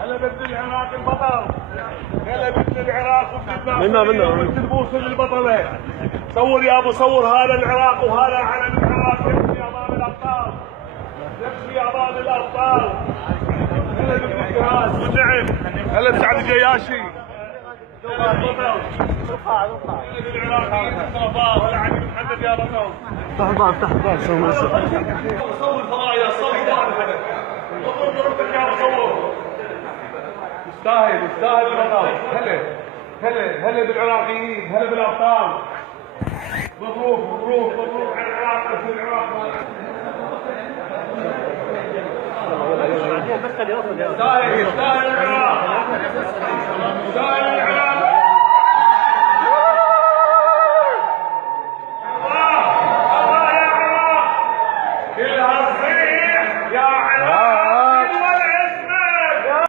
هلا بابن العراق البطل. هلا بابن العراق وبابن الموصل البطلة. صور يا ابو صور، هذا العراق وهذا علم العراق يمشي امام الابطال. يمشي امام الابطال. هلا بابن الجهاز والنعم. هلا بسعد الجياشي. هلا بالبطل. هلا بالعراقيين الطرفات. هلا علي محمد يا بطل. افتح الباب افتح الباب. صور فضايا صور هذا. صور ضربتك يا صور. يستاهل البطل. هلا بالعراقيين، هلا بالابطال. مبروك على العراق. يستاهل العراق. يستاهل العراق.